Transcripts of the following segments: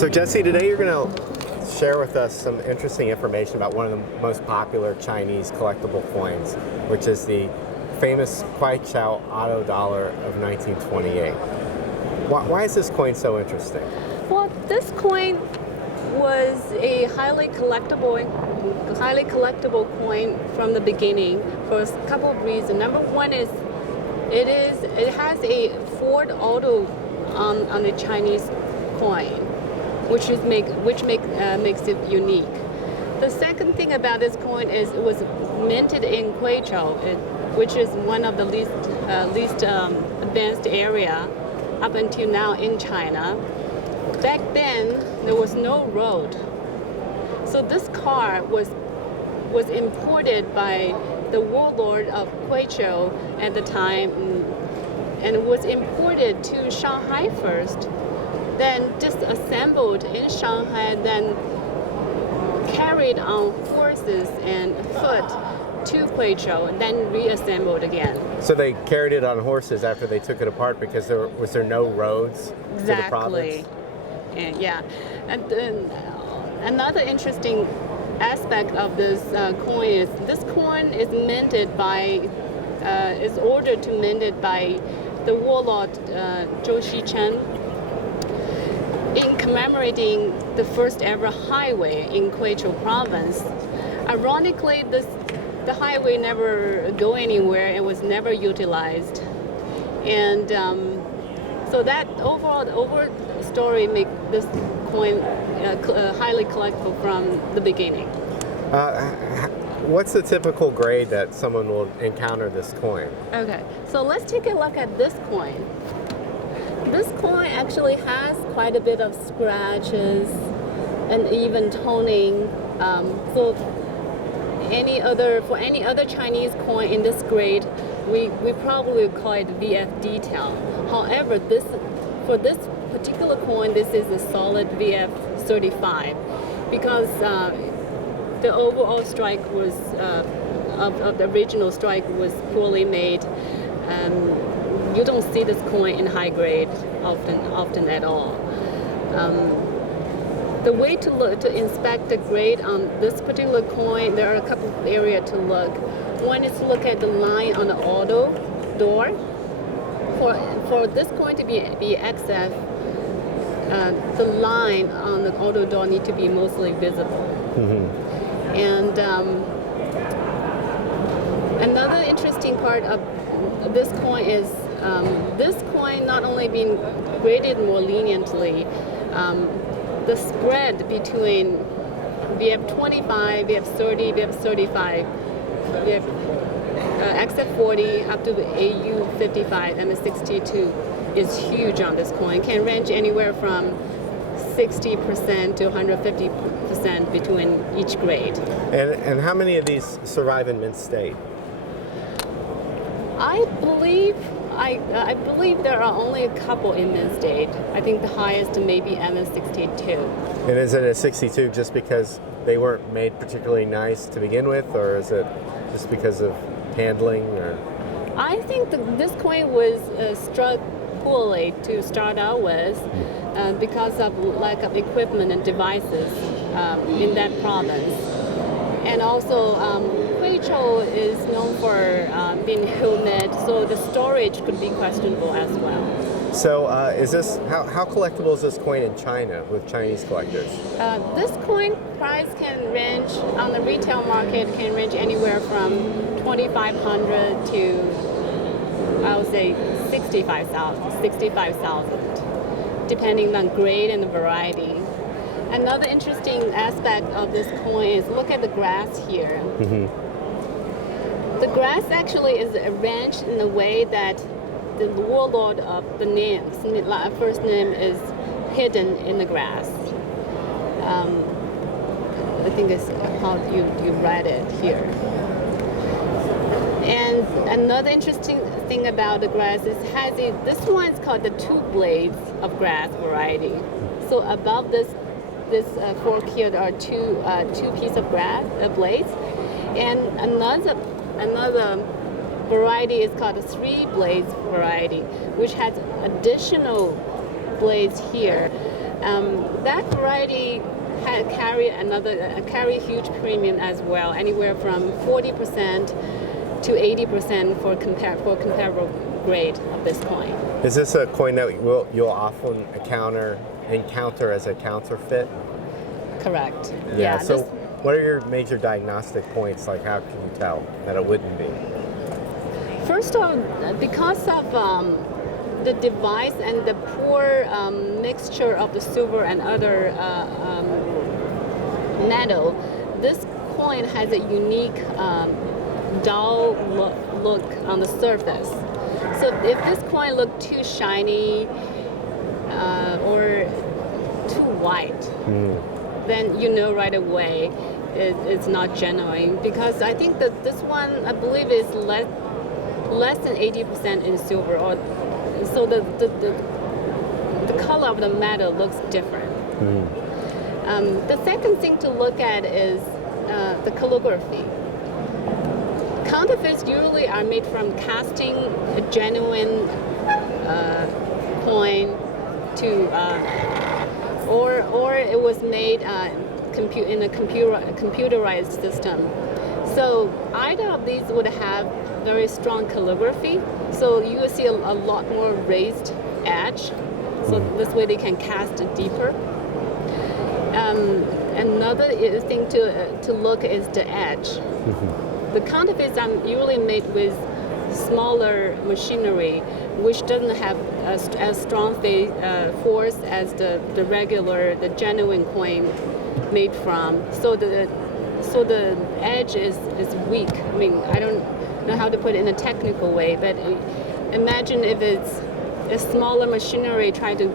So Jessie, today you're going to share with us some interesting information about one of the most popular Chinese collectible coins, which is the famous Kweichow Auto Dollar of 1928. Why is this coin so interesting? Well, this coin was a highly collectible coin from the beginning for a couple of reasons. Number one is it has a Ford auto on the Chinese coin, which makes it unique. The second thing about this coin is it was minted in Kweichow, which is one of the least advanced area up until now in China. Back then, there was no road, so this car was imported by the warlord of Kweichow at the time, and it was imported to Shanghai first, then disassembled in Shanghai, then carried on horses and foot to Kweichow, and then reassembled again. So they carried it on horses after they took it apart because there was no roads to the province? And yeah, and another interesting aspect of this coin is this coin is minted by, is ordered to mint it by the warlord Chen in commemorating the first ever highway in Kweichow province. Ironically, the highway never go anywhere. It was never utilized, and so that overall story make this coin highly collectible from the beginning. What's the typical grade that someone will encounter this coin? Okay, so let's take a look at this coin. This coin actually has quite a bit of scratches and even toning. So for any other Chinese coin in this grade, we probably would call it VF detail. However, for this particular coin, this is a solid VF 35 because the overall strike was of the original strike was poorly made. You don't see this coin in high grade often at all. The way to inspect the grade on this particular coin, there are a couple of areas to look. One is to look at the line on the auto door. For this coin to be XF, the line on the auto door need to be mostly visible. Mm-hmm. And another interesting part of this coin is this coin not only being graded more leniently, the spread between VF 25, VF 30, VF 35, VF XF 40 up to AU 55 and the 62 is huge on this coin. Can range anywhere from 60% to 150% between each grade. And how many of these survive in mint state? I believe there are only a couple in mint state. I think the highest may be MS62. And is it a 62 just because they weren't made particularly nice to begin with, or is it just because of handling? Or? I think this coin was struck poorly to start out with because of lack of equipment and devices in that province. And also, Kweichow is known for being humid, so the storage could be questionable as well. So is this, how collectible is this coin in China with Chinese collectors? This coin price can range, on the retail market, can range anywhere from 2,500 to, I would say, 65,000, depending on grade and variety. Another interesting aspect of this coin is look at the grass here. Mm-hmm. The grass actually is arranged in a way that the warlord of the names, first name is hidden in the grass. I think it's how you write it here. And another interesting thing about the grass is this one is called the two blades of grass variety. So above this fork here, there are two pieces of grass blades, and another variety is called the three blades variety, which has additional blades here That variety carry huge premium as well, anywhere from 40% to 80% for comparable grade of this coin. Is this a coin that you'll often encounter as a counterfeit? Correct. So what are your major diagnostic points? Like, how can you tell that it wouldn't be? First of all, because of the device and the poor mixture of the silver and other metal, this coin has a unique dull look on the surface. So if this coin looked too shiny or too white, then you know right away it's not genuine. Because I think that this one, I believe, is less than 80% in silver, or so the color of the metal looks different. The second thing to look at is the calligraphy. Counterfeits usually are made from casting a genuine coin to, or it was made in a computerized system. So either of these would have very strong calligraphy. So you will see a lot more raised edge. So this way they can cast deeper. Another thing to look is the edge. The counterfeits are usually made with smaller machinery, which doesn't have as strong force as the genuine coin made from. So the edge is weak. I mean, I don't know how to put it in a technical way, but imagine if it's a smaller machinery trying to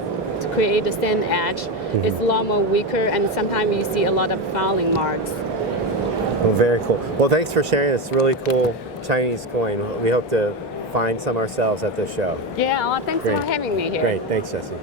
create the same edge. It's a lot more weaker, and sometimes you see a lot of fouling marks. Well, very cool. Well, thanks for sharing this really cool Chinese coin. We hope to find some ourselves at this show. Yeah, well, thanks for having me here. Great, thanks, Jessie.